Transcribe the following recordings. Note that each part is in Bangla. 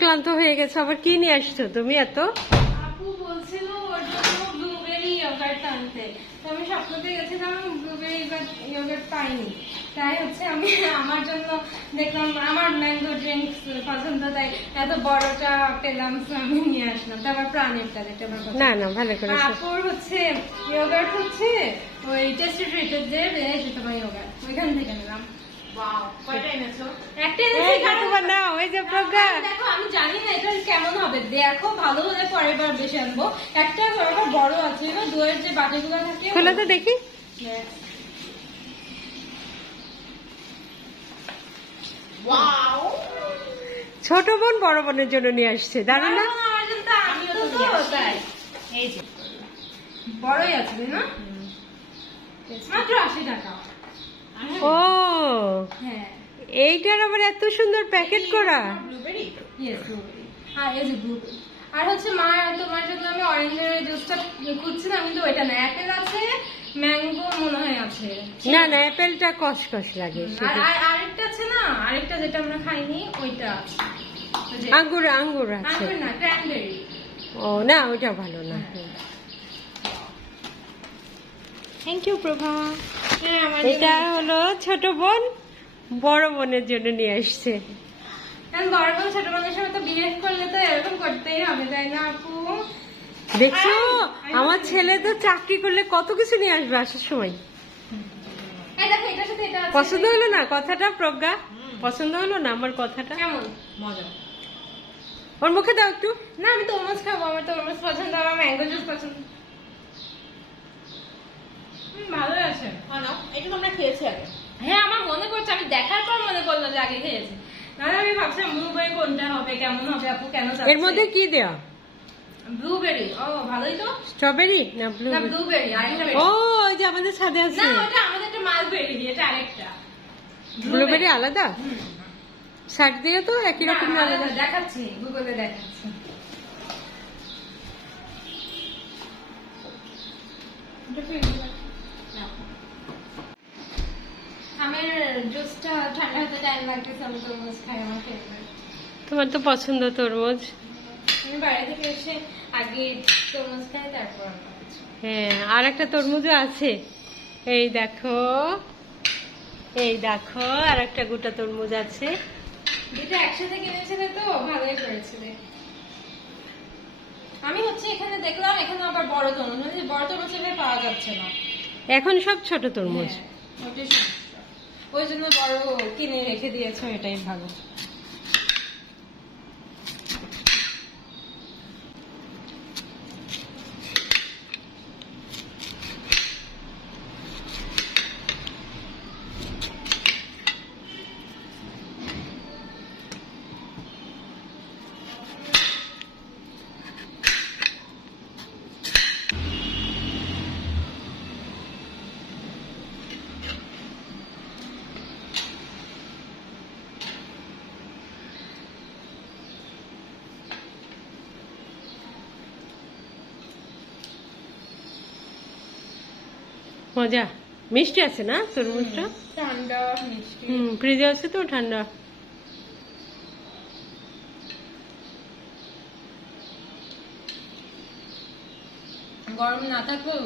ক্লান্ত হয়ে গেছো আবার কি নিয়ে আসছো তুমি এত? আপু বলছিল ওর জন্য ব্লুবেরি ইয়োগার্ট আনতে। তো আমি স্বপ্নতে গেছিলাম ব্লুবেরি ইয়োগার্ট পাইনি। তাই হচ্ছে আমি আমার জন্য দেখলাম আমার ম্যাঙ্গো ড্রিঙ্কস পছন্দ তাই এত বড়টা পেলাম আমি নিয়ে আসলাম। তারপর প্রাণেরটা যেটা না না ভালো করেছ। আপুর হচ্ছে ইয়োগার্ট হচ্ছে ওই টেস্টি ট্রিটের যে তোমার ইয়োগার্ট ওইখান থেকে নিলাম। খোলো তো দেখি। ছোট বোন বড় বোনের জন্য নিয়ে আসছে দারুণ না? বড়ই আছে না? মাত্র আশি টাকা। ও হ্যাঁ। এইটার আবার এত সুন্দর প্যাকেট করা। ব্লুবেরি ইয়েস ব্লুবেরি হ্যাঁ এই যে ব্লুবেরি আর হচ্ছে মা তোমার জন্য আমি অরেঞ্জের জুসটা খুঁজছিলাম কিন্তু ওইটা না অ্যাপেল আছে ম্যাঙ্গো মনে হয় আছে। না না অ্যাপেলটা কষ লাগে আর। আরেকটা আছে না আরেকটা যেটা আমরা খাইনি ওইটা আঙ্গুর আঙ্গুর আছে। আঙ্গুর না ক্র্যানবেরি ও না ওইটা ভালো না। Thank you Prova. এটা হলো ছোট বোন বড় বোনের জন্য নিয়ে আসছে। কারণ বড় বোন ছোট বোনের সাথে তো বিহেভ করলে তো এরকম করতেই হবে তাই না আপু? দেখছ আমার ছেলে তো চাকরি করলে কত কিছু নিয়ে আসবে আসার সময়? এই দেখো এটার সাথে এটা আছে। পছন্দ হলো না? কথাটা প্রজ্ঞা পছন্দ হলো না আমার কথাটা? কেমন? মজা। ওর মুখে দাও একটু। না আমি তরমুজ খাব আমার তরমুজ পছন্দ আমার ম্যাঙ্গো জুস পছন্দ। ভালোই আছে। হ্যাঁ এটা আমরা খেয়েছি আগে। হ্যাঁ আমার মনে পড়ছে আমি দেখার পর মনে পড়ল যে আগে খেয়েছি। নাহলে আমি ভাবছিলাম ব্লুবেরি কোনটা হবে কেমন হবে আপু কেন এর মধ্যে কি দেওয়া ব্লুবেরি। ও ভালোই তো। স্ট্রবেরি? না না ব্লুবেরি ব্লুবেরি। ও ওই যে আমাদের ছাদে আছে। না ওটা আমাদের একটা মালবেরি এটা আরেকটা। ব্লুবেরি আলাদা? সাইড দিয়ে তো একই রকম আলাদা, দেখাচ্ছি গুগলে দেখাচ্ছি। জুসটা ঠান্ডা হতে টাইম লাগতেছে আমি তরমুজ খাই আমার ফেভারিট তোমার তো পছন্দ তরমুজ। আমি বাইরে থেকে এসে আগে তরমুজ খাই তারপর হ্যাঁ আর একটা তরমুজও আছে। এই দেখো এই দেখো আর একটা গোটা তরমুজ আছে। দুটো একসাথে কিনেছিলে তো ভালোই করেছিলে। আমি হচ্ছে এখানে দেখলাম এখানে আবার বড় তরমুজ। মানে বড় তরমুজ পাওয়া যাচ্ছে না। এখন সব ছোট তরমুজ। হ্যাঁ, ওটাই। ওই জন্য বড় কিনে রেখে দিয়েছ এটাই ভালো। মজা। মিষ্টি আছে না তরমুজটা? ঠান্ডা মিষ্টি। হুম ফ্রিজে আছে তো ঠান্ডা। গরম না থাকলেও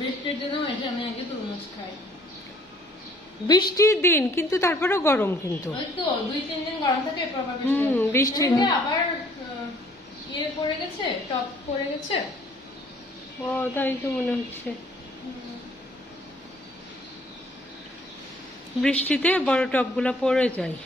বৃষ্টির দিনেও এটা আমি আগে তরমুজ খাই। বৃষ্টির দিন কিন্তু তারপরেও গরম কিন্তু। দুই তিন দিন গরম থাকে বৃষ্টি হুম। বৃষ্টি এদিকে আবার ইয়ে পড়ে গেছে টপ পড়ে গেছে। ও তাই তো মনে হচ্ছে। বৃষ্টিতে বড় টপগুলো পড়ে যায়।